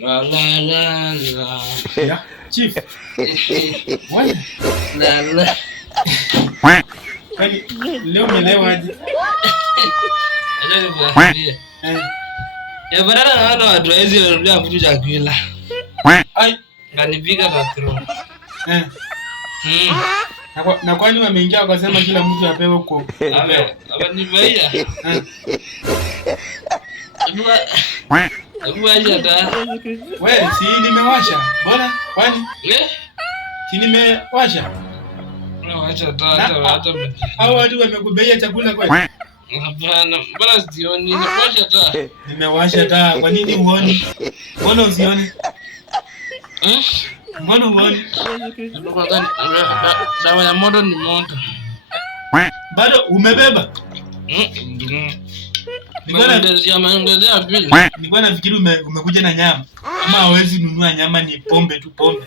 La la la la. Ya, chief. Wewe. La la. Kwani leo umelewa aje? Acha nikuambie. Eh. Ya barara naona watu hizi wanarudia vitu cha kula. Ai, Kanipika patro. eh. Na kwani wameingia wakasema kila mtu apewe huko. Amenivaia. Abu aje ata. Wewe si nimewasha. Mbona? Kwani? Si nimewasha. Acha ata. Hao watu wamekubeia chakula kweli? Hapana, mbona sioni? Nimewasha taa. Nimewasha taa. Kwa nini uone? Mbona usione? Mbona uone? Dawa ya moto ni moto. Bado umebeba? Nilikuwa nafikiri umekuja na nyama. Ama hawezi nunua nyama, ni pombe tu, pombe.